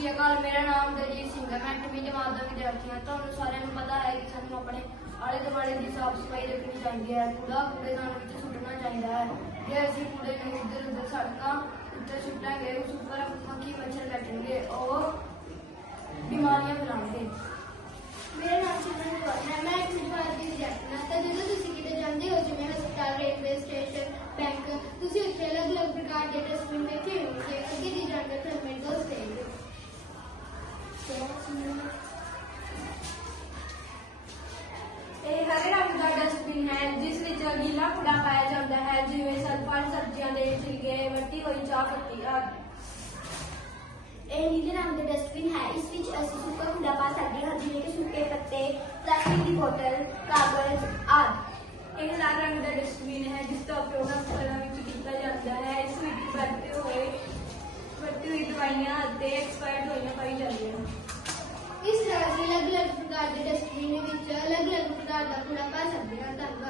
श्री अकाल। मेरा नाम दलजीत सिंह है। मैं 8वीं जमात का विद्यार्थी हाँ। तुहानू सारिਆਂ ਨੂੰ पता है कि सानू अपने आले दुआले की साफ सफाई रखनी चाहिए है। कूड़ा कूड़ेदान में सुट्टना चाहिए है। जे असीं कूड़े नूं इधर उधर सड़कों उत्ते सुट्टांगे उस उपर मक्खी मच्छर बैठेंगे और बीमारियां फैलाएंगे। मेरा नाम सिमरन कौर है। मैं 8वीं जमात की विद्यार्थी हाँ। तो जो तुसीं किते जांदे हो जिवें हस्पताल, रेलवे स्टेशन, बैंक, तुसीं उत्थे अलग अलग प्रकार के डस्टबिन देखे होणगे। अगे दी जानकारी तुहानू मेरे दोस्त देणगे। ਇਹ ਹਰੇ ਰੰਗ ਦਾ ਡਸਟਬਿਨ ਹੈ ਜਿਸ ਵਿੱਚ ਗੀਲਾ ਕੂੜਾ ਪਾਇਆ ਜਾਂਦਾ ਹੈ ਜਿਵੇਂ ਫਲ ਸਬਜ਼ੀਆਂ ਦੇ ਛਿਲਕੇ, ਵੱਟੀ ਹੋਈ ਚਾਹ ਪੱਤੀ ਆਦਿ। ਇਹ ਨੀਲੇ ਰੰਗ ਦਾ ਡਸਟਬਿਨ ਹੈ। ਇਸ ਵਿੱਚ ਅਸੀਂ ਸੁੱਕਾ ਕੂੜਾ ਪਾ ਸਕਦੇ ਹਾਂ ਜਿਵੇਂ ਕਿ ਸੁੱਕੇ ਪੱਤੇ, ਪਲਾਸਟਿਕ ਦੀ ਬੋਤਲ, ਕਾਗਜ਼ ਆਦਿ। ਇਹ ਲਾਲ ਰੰਗ ਦਾ ਡਸਟਬਿਨ ਹੈ ਜਿਸ ਦਾ ਉਪਯੋਗ ਹਸਪਤਾਲਾਂ ਵਿੱਚ ਕੀਤਾ ਜਾਂਦਾ ਹੈ। ਇਸ ਵਿੱਚ ਵਰਤੀ ਹੋਈ ਦਵਾਈਆਂ ਅਤੇ ਐਕਸਪਾਇਰਡ ਦਵਾਈਆਂ ਪਾਈ ਜਾਂਦੀਆਂ ਹਨ। ਇਸ ਤਰ੍ਹਾਂ ਅਸੀਂ ਅਲੱਗ ਅਲੱਗ ਪ੍ਰਕਾਰ ਦੇ ਡਸਟਬਿਨ ਵਿੱਚ ਅਲੱਗ ਅਲੱਗ ਪ੍ਰਕਾਰ ਦਾ ਕੂੜਾ ਪਾ ਸਕਦੇ ਹਾਂ। ਧੰਨਵਾਦ।